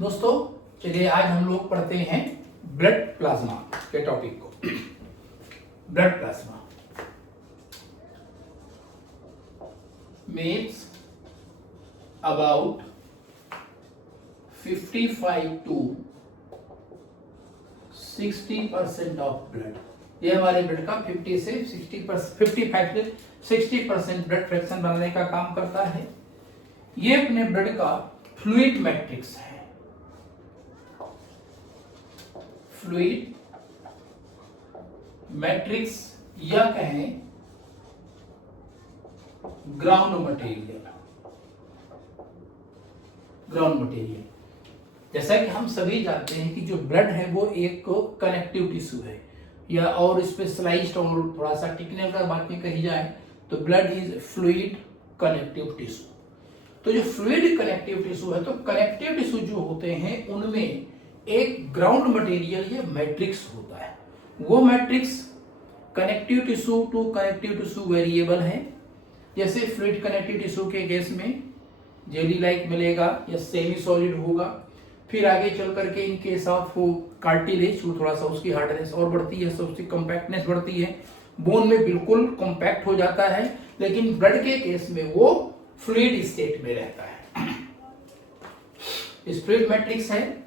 दोस्तों चलिए आज हम लोग पढ़ते हैं ब्लड प्लाज्मा के टॉपिक को। Blood plasma means about 55 to 60% of blood. ये हमारे ब्लड का 50 से 55 से 60% ब्लड फ्रैक्शन बनाने का काम करता है। ये अपने ब्लड का फ्लूइड मैट्रिक्स है। फ्लूइड मैट्रिक्स या कहें ग्राउंड मटेरियल। ग्राउंड मटेरियल जैसा कि हम सभी जानते हैं कि जो ब्लड है वो एक कनेक्टिव टिश्यू है, या और स्पेशलाइज्ड और थोड़ा सा टेक्निकल बात में कही जाए तो blood is fluid connective tissue. तो जो फ्लूइड कनेक्टिव टिश्यू है, तो कनेक्टिव टिश्यू जो होते हैं उनमें एक ग्राउंड मटेरियल या मैट्रिक्स होता है। वो matrix connective tissue to connective tissue variable है। जैसे फ्लूइड कनेक्टिव टिश्यू के केस में जेली लाइक मिलेगा या सेमी सॉलिड होगा। फिर आगे चल करके इन केस ऑफ कार्टिलेज थोड़ा सा उसकी हार्डनेस और बढ़ती है, so उसकी कॉम्पैक्टनेस बढ़ती है, बोन में बिल्कुल कॉम्पैक्ट हो जाता है। लेकिन ब्लड के केस में वो फ्लूइड स्टेट में रहता है। इस फ्लूइड मैट्रिक्स है।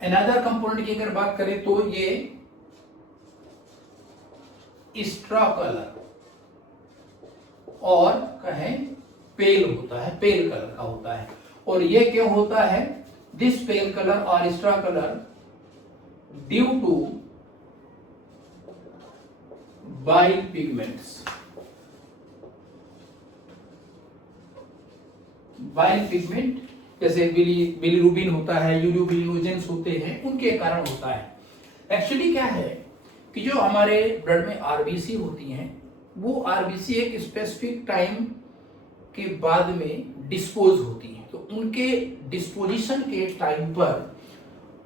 अनदर कंपोनेंट की अगर बात करें तो ये स्ट्रा कलर और कहें पेल होता है, पेल कलर का होता है। और ये क्यों होता है? दिस पेल कलर और straw colour due to bile pigments. Bile pigment जैसे बिलीरुबिन होता है, यूरोबिलिनोजेंस होते हैं, उनके कारण होता है। एक्चुअली क्या है कि जो हमारे ब्लड में आरबीसी होती हैं, वो आरबीसी एक स्पेसिफिक टाइम के बाद में डिस्पोज होती हैं। तो उनके डिस्पोजिशन के टाइम पर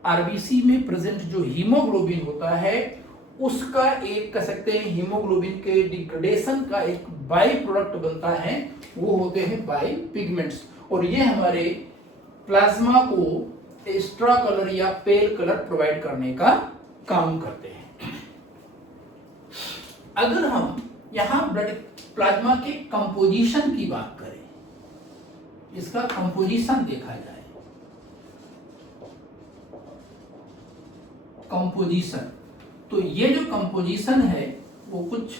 आरबीसी में प्रेजेंट जो हीमोग्लोबिन होता है उसका एक कह सकते हैं हीमोग्लोबिन के डिग्रेडेशन का एक बाई प्रोडक्ट बनता है, वो होते हैं बाई पिगमेंट्स। और ये हमारे प्लाज्मा को एक्स्ट्रा कलर या पेल कलर प्रोवाइड करने का काम करते हैं। अगर हम यहां ब्लड प्लाज्मा के कंपोजिशन की बात करें, इसका कंपोजिशन देखा जाए, कंपोजिशन, तो ये जो कंपोजिशन है वो कुछ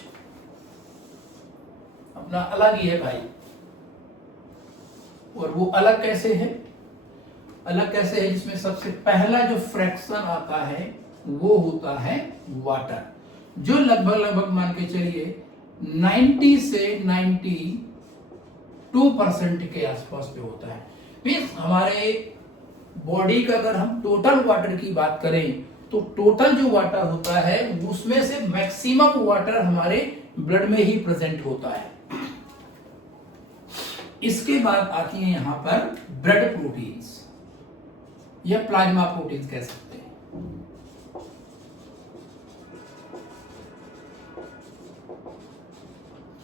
अपना अलग ही है भाई। और वो अलग कैसे है? अलग कैसे है? जिसमें सबसे पहला जो फ्रैक्शन आता है वो होता है वाटर, जो लगभग मान के चलिए 90 से 92% के आसपास पे होता है। मीन्स हमारे बॉडी का अगर हम टोटल वाटर की बात करें तो टोटल जो वाटर होता है उसमें से मैक्सिमम वाटर हमारे ब्लड में ही प्रेजेंट होता है। इसके बाद आती है यहां पर ब्लड प्रोटीन्स या प्लाज्मा प्रोटीन्स कह सकते हैं।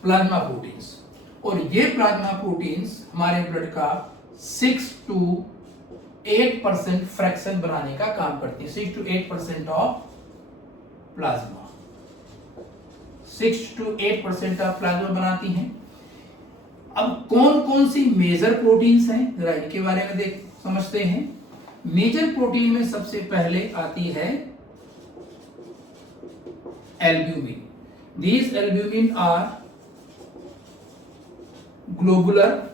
प्लाज्मा प्रोटीन्स, और ये प्लाज्मा प्रोटीन्स हमारे ब्लड का 6 to 8% फ्रैक्शन बनाने का काम करती है। 6 to 8% of plasma, 6 to 8% of plasma बनाती हैं। अब कौन कौन सी मेजर प्रोटीन्स हैं जरा इनके बारे में समझते हैं। मेजर प्रोटीन में सबसे पहले आती है albumin. These albumin are globular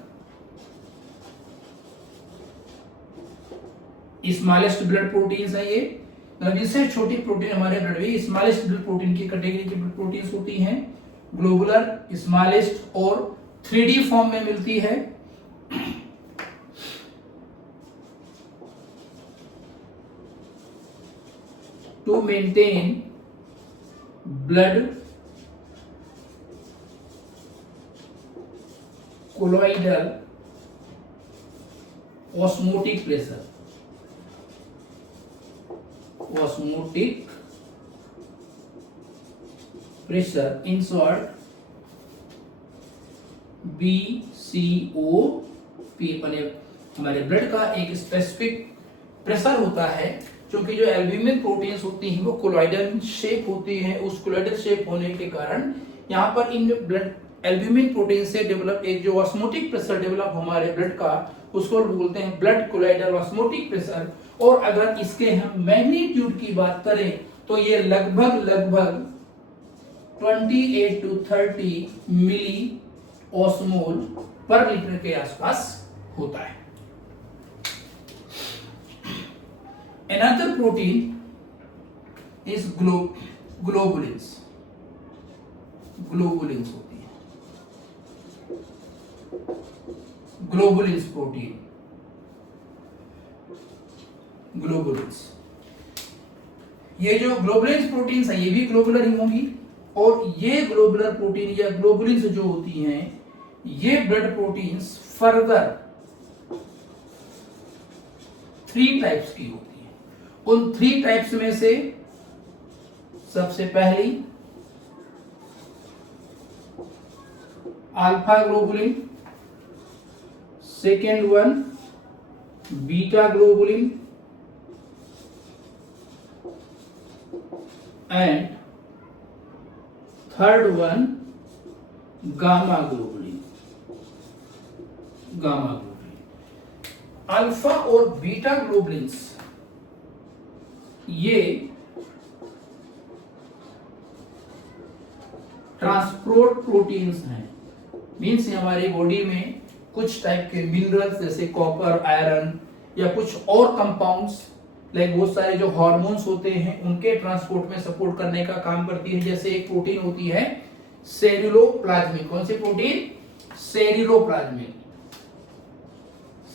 smallest blood proteins है। ये इससे छोटी प्रोटीन हमारे ब्लड में स्मॉलेस्ट ब्लड प्रोटीन की कैटेगरी की ब्लड प्रोटीन्स होती हैं। ग्लोबुलर, स्मॉलेस्ट और 3D फॉर्म में मिलती है। To maintain blood colloidal osmotic pressure, osmotic pressure in short BCOP, हमारे ब्लड का एक स्पेसिफिक प्रेशर होता है, क्योंकि जो एल्ब्यूमिन प्रोटीन्स होती हैं वो कोलॉइडल शेप होती हैं। उस कोलॉइडल शेप होने के कारण यहाँ पर इन ब्लड एल्ब्यूमिन प्रोटीन से डेवलप एक जो ऑस्मोटिक प्रेशर डेवलप हमारे ब्लड का, उसको बोलते हैं ब्लड कोलॉइडल ऑस्मोटिक प्रेशर। और अगर इसके हम मैग्नीट्यूड की बात करें तो ये लगभग 28 to 30 मिली ऑस्मोल पर लीटर के आसपास होता है। Another protein is globulins। Globulins होती है, ग्लोबुलिन्स प्रोटीन, ग्लोबुलिन्स। ये जो ग्लोबुलिन्स प्रोटीन्स है ये भी ग्लोबुलर ही होंगी, और ये ग्लोबुलर प्रोटीन या ग्लोबुलिन्स जो होती हैं ये ब्लड प्रोटीन्स फर्दर 3 टाइप्स की होती है। उन 3 टाइप्स में से सबसे पहली alpha globulin, second one beta globulin, and third one gamma globulin. Gamma globulin, alpha और बीटा ग्लोबुलिन्स ये ट्रांसपोर्ट प्रोटीन्स हैं। मीन्स हमारी बॉडी में कुछ टाइप के मिनरल्स जैसे कॉपर, आयरन या कुछ और कंपाउंड्स, लाइक बहुत सारे जो हार्मोन्स होते हैं उनके ट्रांसपोर्ट में सपोर्ट करने का काम करती है। जैसे एक प्रोटीन होती है सेल्यूलोप्लाज्मिन। कौन सी प्रोटीन? सेल्यूलोप्लाज्मिन।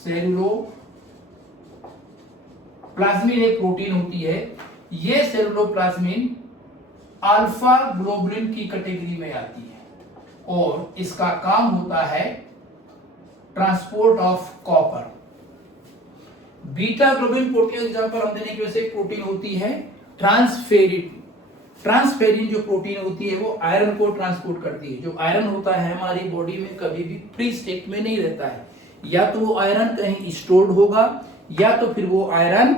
सेल्यूलोप्लाज्मिन एक प्रोटीन होती है। ये सेल्यूलोप्लाज्मिन अल्फा ग्लोबुलिन की कैटेगरी में आती है और इसका काम होता है transport of copper. Beta globulin protein example हम देने की वजह से प्रोटीन होती है ट्रांसफेरिन। ट्रांसफेरिन जो प्रोटीन होती है वो आयरन को ट्रांसपोर्ट करती है। जो आयरन होता है हमारी बॉडी में कभी भी फ्री स्टेट में नहीं रहता है, या तो वो आयरन कहीं स्टोर्ड होगा या तो फिर वो आयरन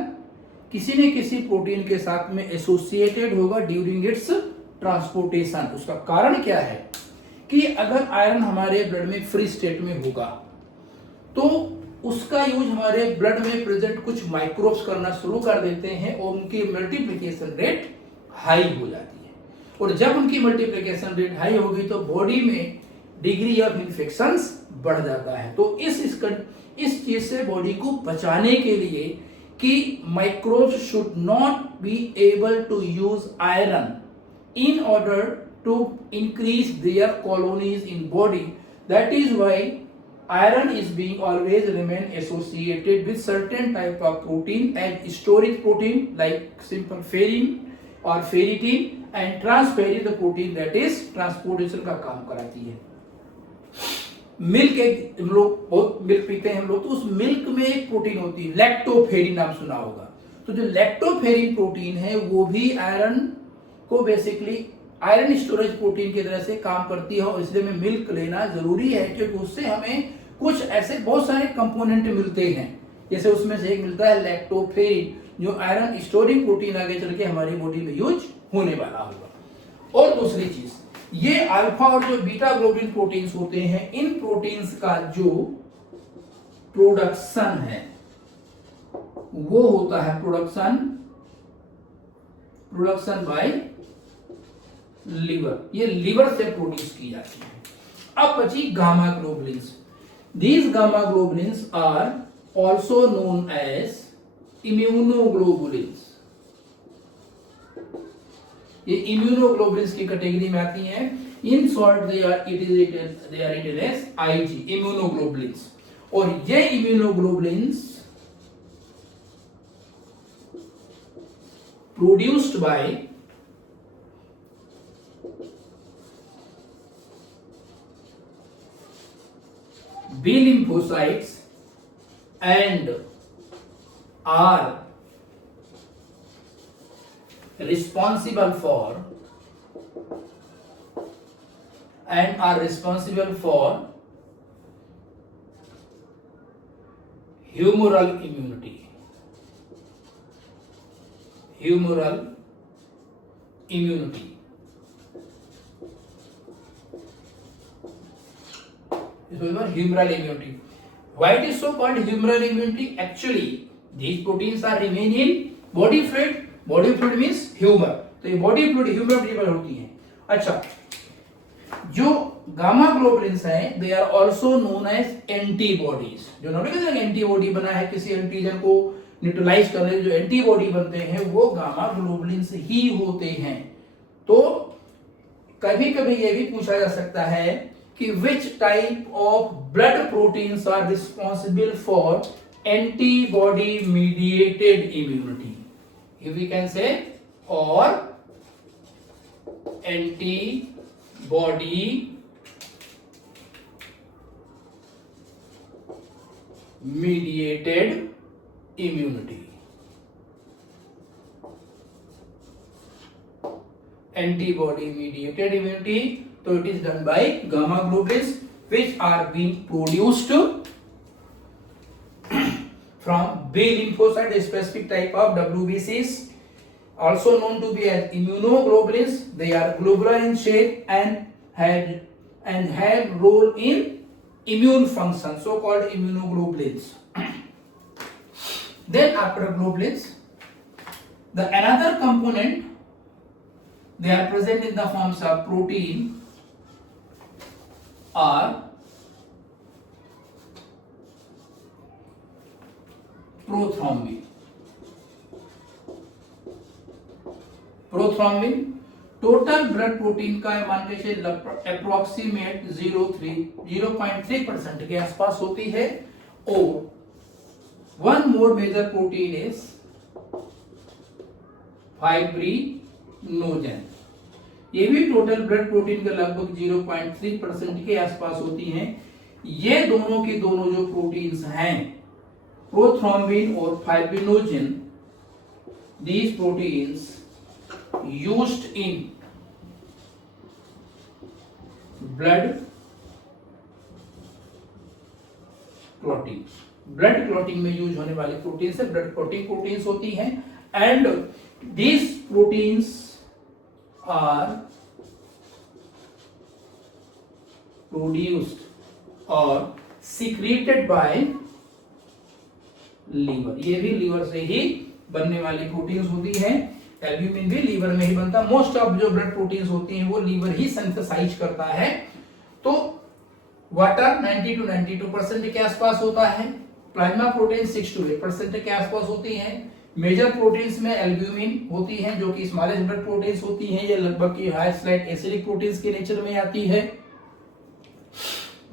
किसी न किसी प्रोटीन के साथ में एसोसिएटेड होगा ड्यूरिंग इट्स ट्रांसपोर्टेशन। उसका कारण क्या है कि अगर आयरन हमारे ब्लड में फ्री स्टेट में होगा तो उसका यूज हमारे ब्लड में प्रेजेंट कुछ माइक्रोब्स करना शुरू कर देते हैं और उनकी मल्टीप्लिकेशन रेट हाई हो जाती है। और जब उनकी मल्टीप्लिकेशन रेट हाई होगी तो बॉडी में डिग्री ऑफ इन्फेक्शंस बढ़ जाता है। तो इस चीज से बॉडी को बचाने के लिए कि microbes should not be able to use iron in order to increase their colonies in body, that is why iron is being always remain associated with certain type of protein and storage protein like simple ferrin or ferritin, and transferrin the protein that is transportation का काम कराती है। Milk एक हम लोग बहुत milk पीते हैं हम लोग, तो उस मिल्क में एक प्रोटीन होती है लैक्टोफेरिन, नाम सुना होगा। तो जो लैक्टोफेरिन प्रोटीन है वो भी आयरन को बेसिकली आयरन स्टोरेज प्रोटीन की तरह से काम करती है और इसलिए हमें मिल्क लेना जरूरी है, क्योंकि उससे हमें कुछ ऐसे बहुत सारे कंपोनेंट मिलते हैं। जैसे उसमें से एक मिलता है लैक्टोफेरिन जो आयरन स्टोरिंग प्रोटीन आगे चल के हमारी बॉडी में यूज होने वाला होगा। और दूसरी चीज, ये अल्फा और जो बीटा ग्लोबुलिन प्रोटीन्स होते हैं, इन प्रोटीन्स का जो प्रोडक्शन है वो होता है प्रोडक्शन बाय लिवर। ये लिवर से प्रोड्यूस की जाती है। अब बची gamma globulins. These gamma globulins are also known as immunoglobulins। ये immunoglobulins की कैटेगरी में आती हैं। In short they are written as IG, immunoglobulins। और ये immunoglobulins produced by B lymphocytes and are responsible for humoral immunity, humoral immunity. This was called humoral immunity. Why it is so called humoral immunity? Actually, these proteins are remain in body fluid. Body fluid means humor. तो ये body fluid humor पर होती है. अच्छा, जो gamma globulins हैं, they are also known as antibodies. जो normally कहते हैं एंटीबॉडी बना है किसी एंटीजन को न्यूट्रलाइज करने के जो एंटीबॉडी बनते हैं वो गामा ग्लोबुलिन्स ही होते हैं। तो कभी कभी ये भी पूछा जा सकता है कि which type of blood proteins are responsible for antibody mediated immunity, if we can say, or antibody mediated immunity. Antibody mediated immunity, so it is done by gamma globulins which are being produced from B lymphocyte, a specific type of WBCs, also known to be as immunoglobulins. They are globular in shape and have role in immune function, so called immunoglobulins. Then after globulins, the another component, they are present in the forms of protein or prothrombin. Prothrombin total blood protein का मान के चलिए approximate 0.3% के आसपास होती है, और one more major protein is fibrinogen. ये भी टोटल ब्लड प्रोटीन के लगभग 0.3% के आसपास होती हैं। ये दोनों की दोनों जो प्रोटीन्स हैं, प्रोथ्रोम्बिन और fibrinogen, these proteins used in blood clotting. Blood clotting में यूज होने वाली प्रोटीन से ब्लड क्लॉटिंग प्रोटीन्स होती हैं, and these proteins are produced or secreted by liver. ये भी लीवर से ही बनने वाली प्रोटीन्स होती हैं। एल्ब्यूमिन भी लीवर में ही बनता है। मोस्ट ऑफ जो ब्लड प्रोटीन्स होती हैं वो लीवर ही सिंथेसाइज करता है। तो वाटर 90 to 92% के आसपास होता है, प्लाज्मा प्रोटीन 6 to 8% के आसपास होती हैं। मेजर प्रोटीन्स में एल्ब्यूमिन होती हैं जो कि स्मॉलेस्ट ब्लड प्रोटीन्स होती हैं, ये लगभग की हाई स्लाइट एसिडिक प्रोटीन्स के नेचर में आती है।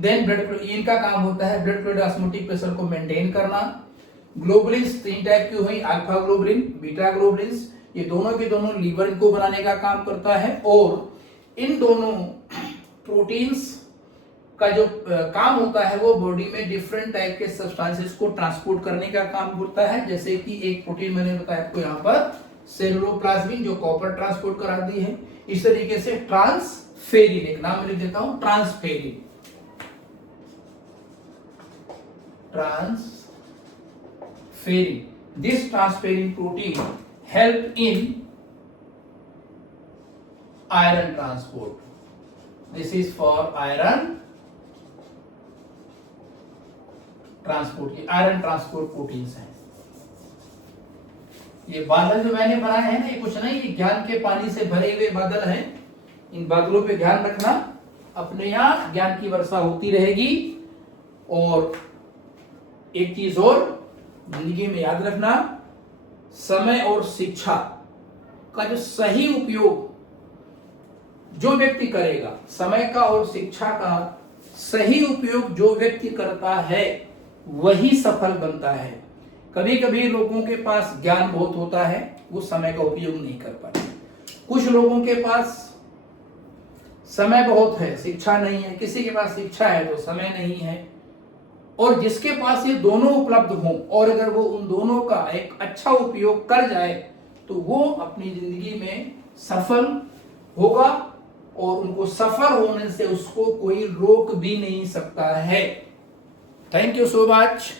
देन ब्लड, इनका काम होता है ब्लड फ्लूइड ऑस्मोटिक प्रेशर को मेंटेन करना। ग्लोबुलिन्स तीन टाइप की हुई, अल्फा ग्लोबुलिन, बीटा ग्लोबुलिन्स, ये दोनों के दोनों लीवर को बनाने का काम करता है, और इन दोनों प्रोटीन्स का जो काम होता है वो बॉडी में डिफरेंट टाइप के सब्सटेंसेस को ट्रांसपोर्ट करने का काम करता है। जैसे कि एक प्रोटीन मैंने बताया आपको यहाँ पर, सेलुलोप्लाज्मिन, जो कॉपर ट्रांसपोर्ट कराती है। इस तरीके से ट्रांसफेरिन, एक नाम लिख देता हूं, transferrin, this transferrin protein help in iron transport. This is for iron transport. ये iron transport proteins हैं। ये बादल जो मैंने बनाए हैं ना, ये कुछ नहीं, ये ज्ञान के पानी से भरे हुए बादल हैं। इन बादलों पे ध्यान रखना, अपने यहाँ ज्ञान की वर्षा होती रहेगी। और एक चीज और जिंदगी में याद रखना, समय और शिक्षा का जो सही उपयोग जो व्यक्ति करेगा, समय का और शिक्षा का सही उपयोग जो व्यक्ति करता है वही सफल बनता है। कभी कभी लोगों के पास ज्ञान बहुत होता है, वो समय का उपयोग नहीं कर पाते। कुछ लोगों के पास समय बहुत है, शिक्षा नहीं है। किसी के पास शिक्षा है तो समय नहीं है। और जिसके पास ये दोनों उपलब्ध हों, और अगर वो उन दोनों का एक अच्छा उपयोग कर जाए तो वो अपनी जिंदगी में सफल होगा, और उनको सफल होने से उसको कोई रोक भी नहीं सकता है। Thank you so much.